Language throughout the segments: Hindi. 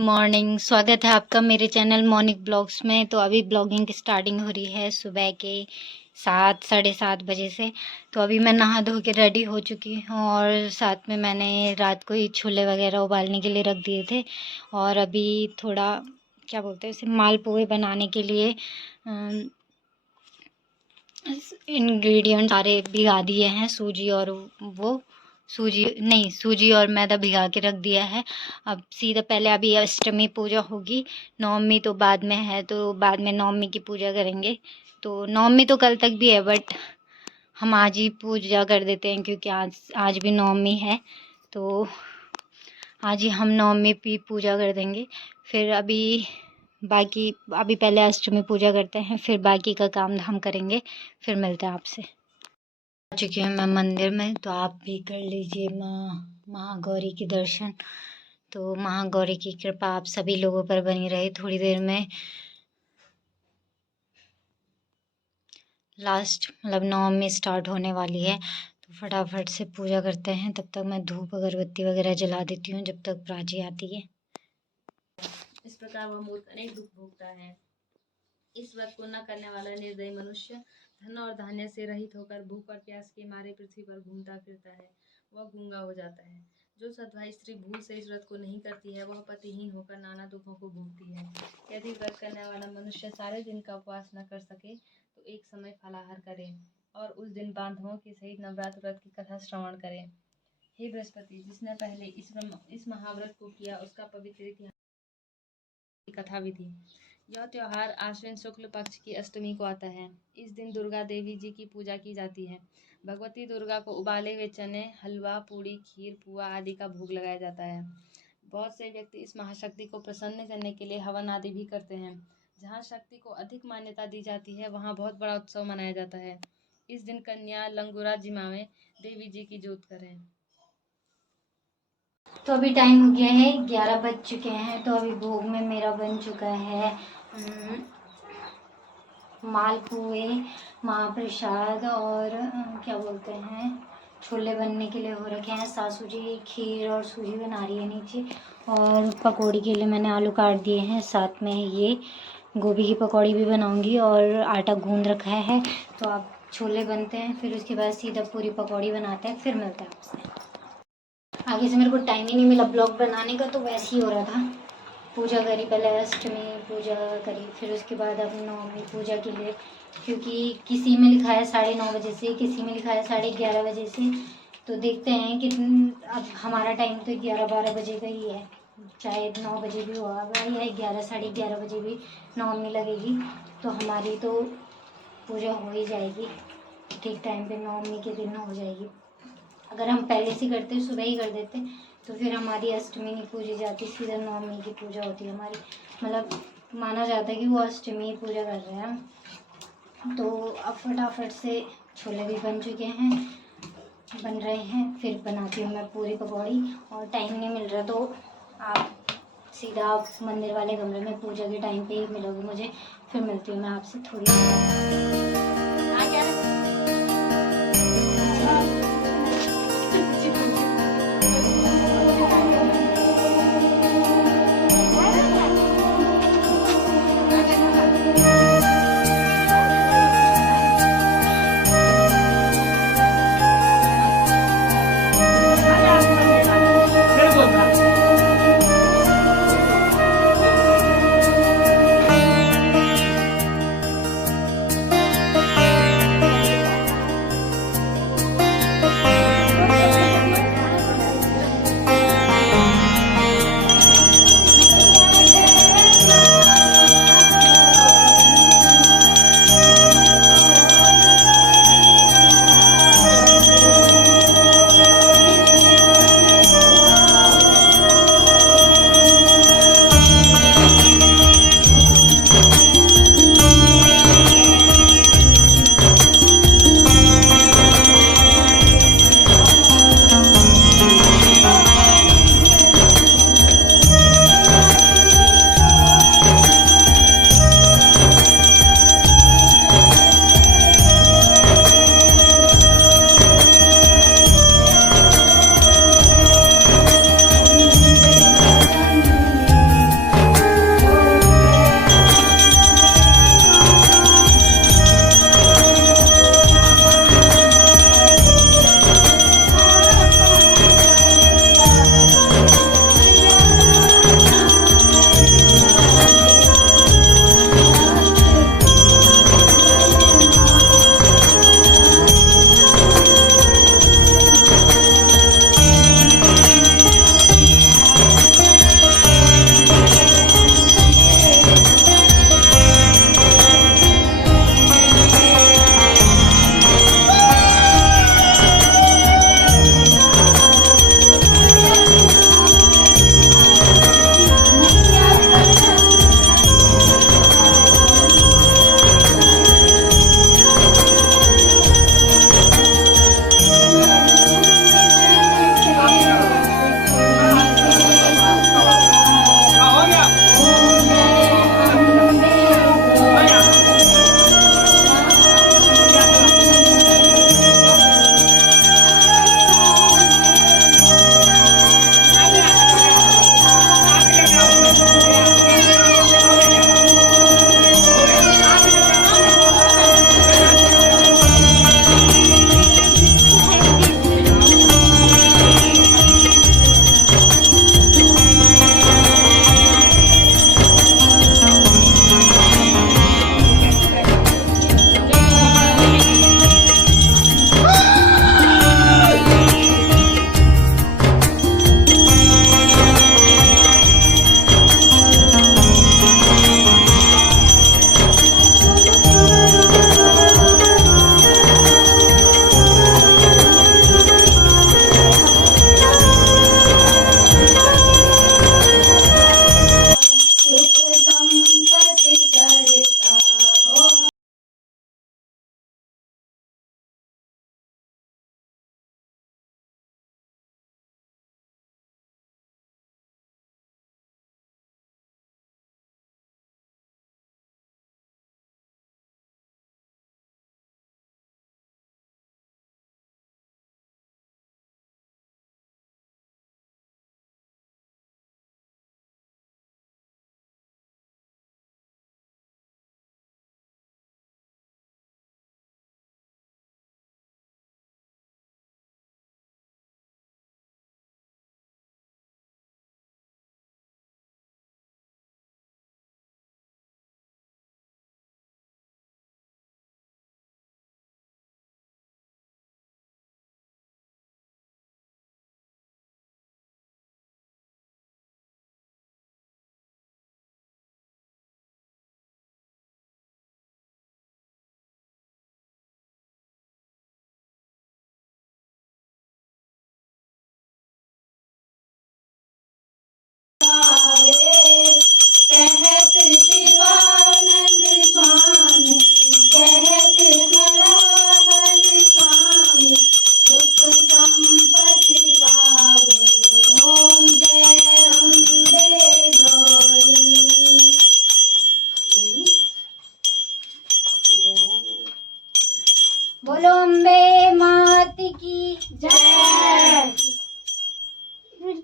मॉर्निंग, स्वागत है आपका मेरे चैनल मॉर्निंग ब्लॉग्स में। तो अभी ब्लॉगिंग की स्टार्टिंग हो रही है सुबह के 7 साढ़े 7 बजे से। तो अभी मैं नहा धो के रेडी हो चुकी हूँ और साथ में मैंने रात को ही छोले वगैरह उबालने के लिए रख दिए थे। और अभी थोड़ा क्या बोलते हैं उसे, मालपुए बनाने के लिए इंग्रेडिएंट सारे भिगा दिए हैं। सूजी और मैदा भिगा के रख दिया है। अब सीधा पहले अभी अष्टमी पूजा होगी, नवमी तो बाद में है, तो बाद में नवमी की पूजा करेंगे। तो नवमी तो कल तक भी है, बट हम आज ही पूजा कर देते हैं क्योंकि आज भी नवमी है। तो आज ही हम नवमी की पूजा कर देंगे। फिर अभी पहले अष्टमी पूजा करते हैं, फिर बाकी का काम धाम करेंगे। फिर मिलते हैं आपसे। आ चुकी हूँ मैं मंदिर में, तो आप भी कर लीजिए माँ महागौरी के दर्शन। तो महागौरी की कृपा आप सभी लोगों पर बनी रहे। थोड़ी देर में लास्ट मतलब नवमी स्टार्ट होने वाली है, तो फटाफट से पूजा करते हैं। तब तक मैं धूप अगरबत्ती वगैरह जला देती हूँ जब तक प्राची आती है। इस प्रकार वह मूर्ख अनेक दुख भोगता है। इस व्रत को न करने वाला निर्दयी मनुष्य धन और धान्य से रहित होकर भूख और प्यास के मारे पृथ्वी पर घूमता फिरता है, वह गूंगा हो जाता है। जो सद्भाई स्त्री भूल से इस व्रत को नहीं करती है, वह पतिहीन होकर नाना दुखों को भोगती है। यदि व्रत करने वाला मनुष्य सारे दिन का उपवास न कर सके, तो एक समय फलाहार करे और उस दिन बांधवों के सहित नवरात्र व्रत की कथा श्रवण करे। हे बृहस्पति, जिसने पहले इस महाव्रत को किया, उसका पवित्र इतिहास कथा विधि। यह त्योहार आश्विन शुक्ल पक्ष की अष्टमी को आता है। इस दिन दुर्गा देवी जी की पूजा की जाती है। भगवती दुर्गा को उबाले हुए चने, हलवा, पूड़ी, खीर, पुआ आदि का भोग लगाया जाता है। बहुत से व्यक्ति इस महाशक्ति को प्रसन्न करने के लिए हवन आदि भी करते हैं। जहाँ शक्ति को अधिक मान्यता दी जाती है, वहाँ बहुत बड़ा उत्सव मनाया जाता है। इस दिन कन्या लंगूरा जिमावे देवी जी की जोत करें। तो अभी टाइम हो गया है, 11 बज चुके हैं। तो अभी भोग में मेरा बन चुका है मालपुए, महाप्रसाद और क्या बोलते हैं छोले बनने के लिए हो रखे हैं। सासू जी खीर और सूजी बना रही है नीचे, और पकौड़ी के लिए मैंने आलू काट दिए हैं। साथ में ये गोभी की पकौड़ी भी बनाऊंगी और आटा गूंद रखा है। तो आप छोले बनते हैं, फिर उसके बाद सीधा पूरी पकौड़ी बनाते हैं। फिर मिलते हैं आपसे। आगे से मेरे को टाइम ही नहीं मिला ब्लॉग बनाने का, तो वैसे ही हो रहा था। पूजा करी, पहले अष्टमी पूजा करी, फिर उसके बाद अब नवमी पूजा के लिए, क्योंकि किसी में लिखा है 9:30 बजे से, किसी में लिखा है 11:30 बजे से। तो देखते हैं कि अब हमारा टाइम तो 11-12 बजे का ही है, चाहे 9 बजे भी होगा या 11 11:30 बजे भी नवमी लगेगी, तो हमारी तो पूजा हो ही जाएगी ठीक टाइम पे, नवमी के दिन हो जाएगी। अगर हम पहले से करते, सुबह ही कर देते, तो फिर हमारी अष्टमी नहीं पूजी जाती, सीधा नवमी की पूजा होती है हमारी। मतलब माना जाता है कि वो अष्टमी पूजा कर रहे हैं। तो अब फटाफट से छोले भी बन चुके हैं, बन रहे हैं। फिर बनाती हूँ मैं पूरी पकौड़ी, और टाइम नहीं मिल रहा, तो आप सीधा मंदिर वाले कमरे में पूजा के टाइम पे ही मिलोगे मुझे। फिर मिलती हूँ मैं आपसे थोड़ी देर। मुझ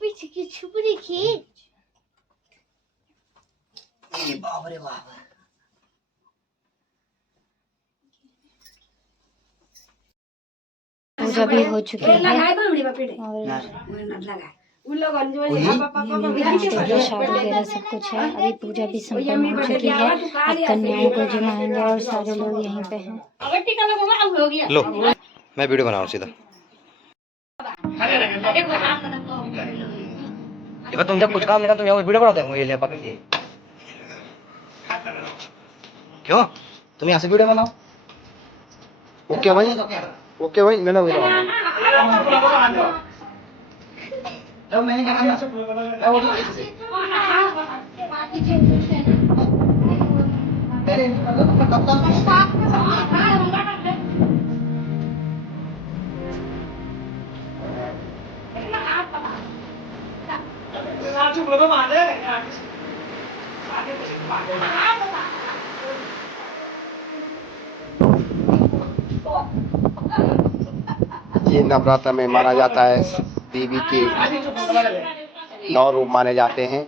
पीछे की छुप रखी। बाप रे बाप। पूजा भी हो चुकी है और यहाँ पे प्रसाद वगैरह सब कुछ है। अभी पूजा भी संपन्न हो चुकी है। अब कन्याएं को जिमाएंगे और सारे लोग यहीं पे हैं। लो मैं वीडियो बना रहा हूँ सीधा। देखो तुम जब कुछ काम नहीं करते तुम यहाँ वीडियो बनाते हो, ये ले पकड़ के। क्यों तुम यहाँ से वीडियो बनाओ। ओके भाई, ओके भाई, मैंने वीडियो ये नवरात्र में माना जाता है, देवी के 9 रूप माने जाते हैं।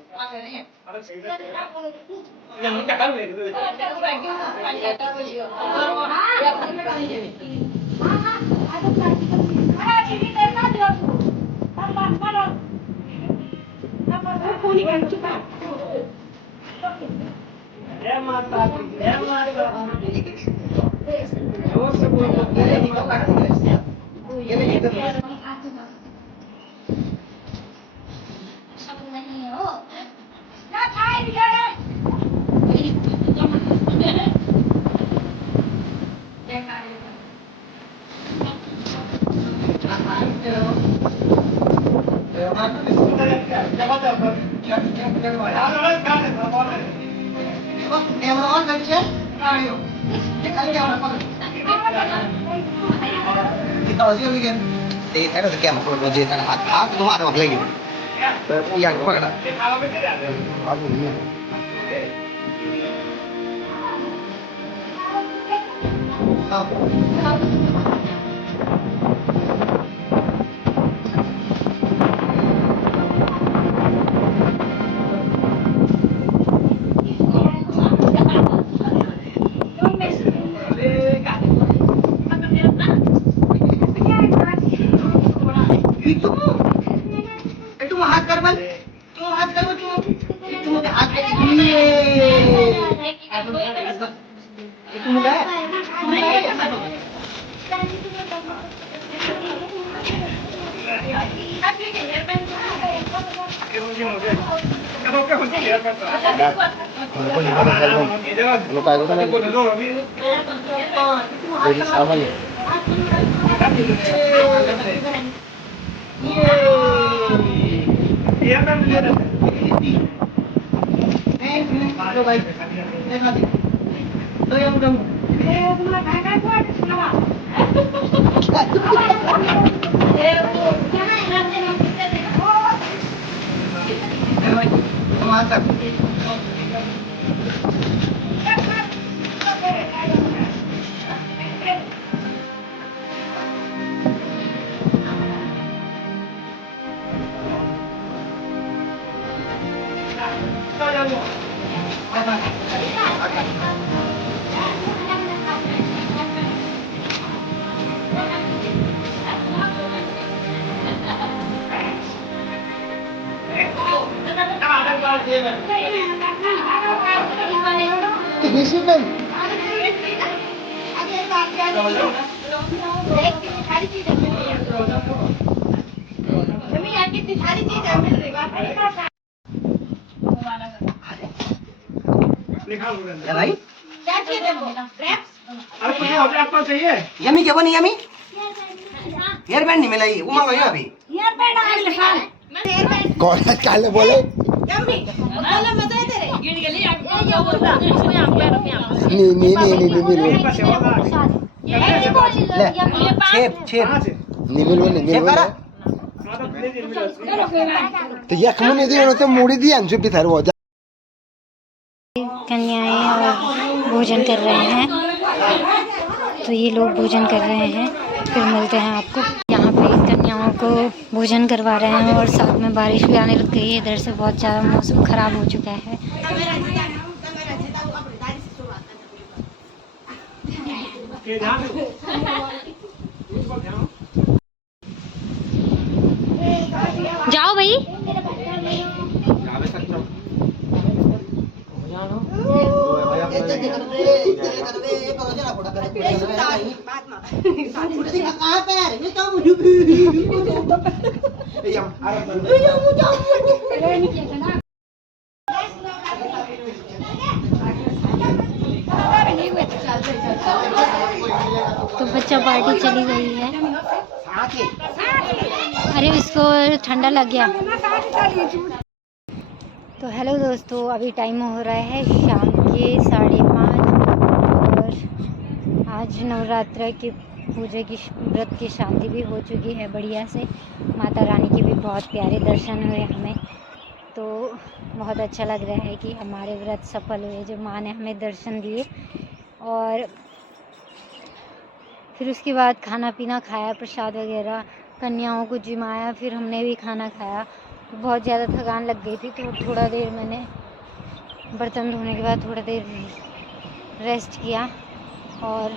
भाई यमी क्या बनी यमी हेयर बैंड नहीं मिला ये उमा गई अभी कौन काले बोले मुड़ी दी अंशु भी थर कन्याएं और भोजन कर रहे हैं। तो ये लोग भोजन कर रहे हैं, फिर मिलते हैं आपको। यहाँ पे भाई कन्याओं को भोजन करवा रहे हैं और साथ में बारिश भी आने लग गई है। इधर से बहुत ज़्यादा मौसम ख़राब हो चुका है। जाओ भाई। तो बच्चा पार्टी चली गई है। अरे इसको ठंडा लग गया। तो हेलो दोस्तों, अभी टाइम हो रहा है शाम के 5:30 और आज नवरात्र की पूजा की व्रत की शांति भी हो चुकी है बढ़िया से। माता रानी के भी बहुत प्यारे दर्शन हुए हमें, तो बहुत अच्छा लग रहा है कि हमारे व्रत सफल हुए, जो माँ ने हमें दर्शन दिए। और फिर उसके बाद खाना पीना खाया, प्रसाद वगैरह, कन्याओं को जिमाया, फिर हमने भी खाना खाया। बहुत ज़्यादा थकान लग गई थी तो थोड़ा देर मैंने बर्तन धोने के बाद थोड़ा देर रेस्ट किया। और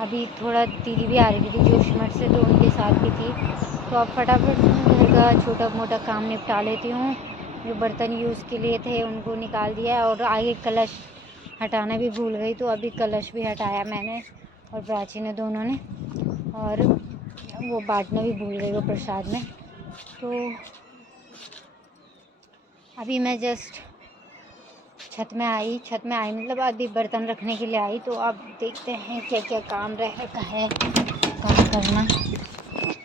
अभी थोड़ा दीदी भी आ रही थी जोशीमठ से, तो उनके साथ भी थी। तो अब फटाफट घर का छोटा मोटा काम निपटा लेती हूँ। जो बर्तन यूज़ के लिए थे उनको निकाल दिया और आगे कलश हटाना भी भूल गई, तो अभी कलश भी हटाया मैंने और प्राची ने, दोनों ने। और वो बांटना भी भूल गई वो प्रसाद में। तो अभी मैं जस्ट छत में आई मतलब अभी बर्तन रखने के लिए आई। तो अब देखते हैं क्या क्या काम रहता है काम करना।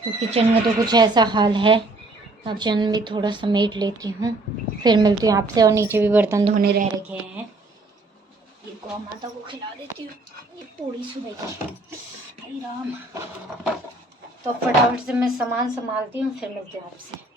तो किचन में तो कुछ ऐसा हाल है। अब किचन भी थोड़ा समेट लेती हूँ, फिर मिलती हूँ आपसे। और नीचे भी बर्तन धोने रह रखे हैं, ये गौ माता को खिला देती हूँ। ये पूरी सुबह की हाय राम। तो फटाफट से मैं सामान संभालती हूँ, फिर मिलती हूँ आपसे।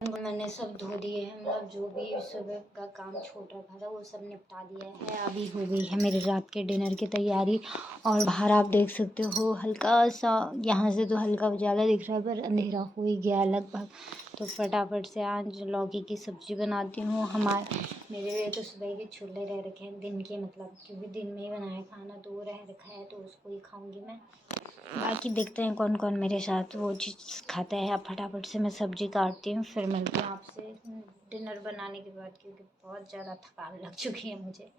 मैंने सब धो दिए हैं, मतलब जो भी सुबह का काम छोटा था वो सब निपटा दिया है। अभी हो गई है मेरे रात के डिनर की तैयारी। और बाहर आप देख सकते हो हल्का सा, यहाँ से तो हल्का उजाला दिख रहा है पर अंधेरा हो ही गया लगभग। तो फटाफट से आज लौकी की सब्ज़ी बनाती हूँ। मेरे लिए तो सुबह के छोले रह रखे हैं दिन के, मतलब क्योंकि दिन में ही बनाया खाना तो वो रह रखा है, तो उसको ही खाऊंगी मैं। बाकी देखते हैं कौन कौन मेरे साथ वो चीज़ खाता है। अब फटाफट से मैं सब्ज़ी काटती हूँ, फिर मिलती हूँ आपसे डिनर बनाने के बाद, क्योंकि बहुत ज़्यादा थकान लग चुकी है मुझे।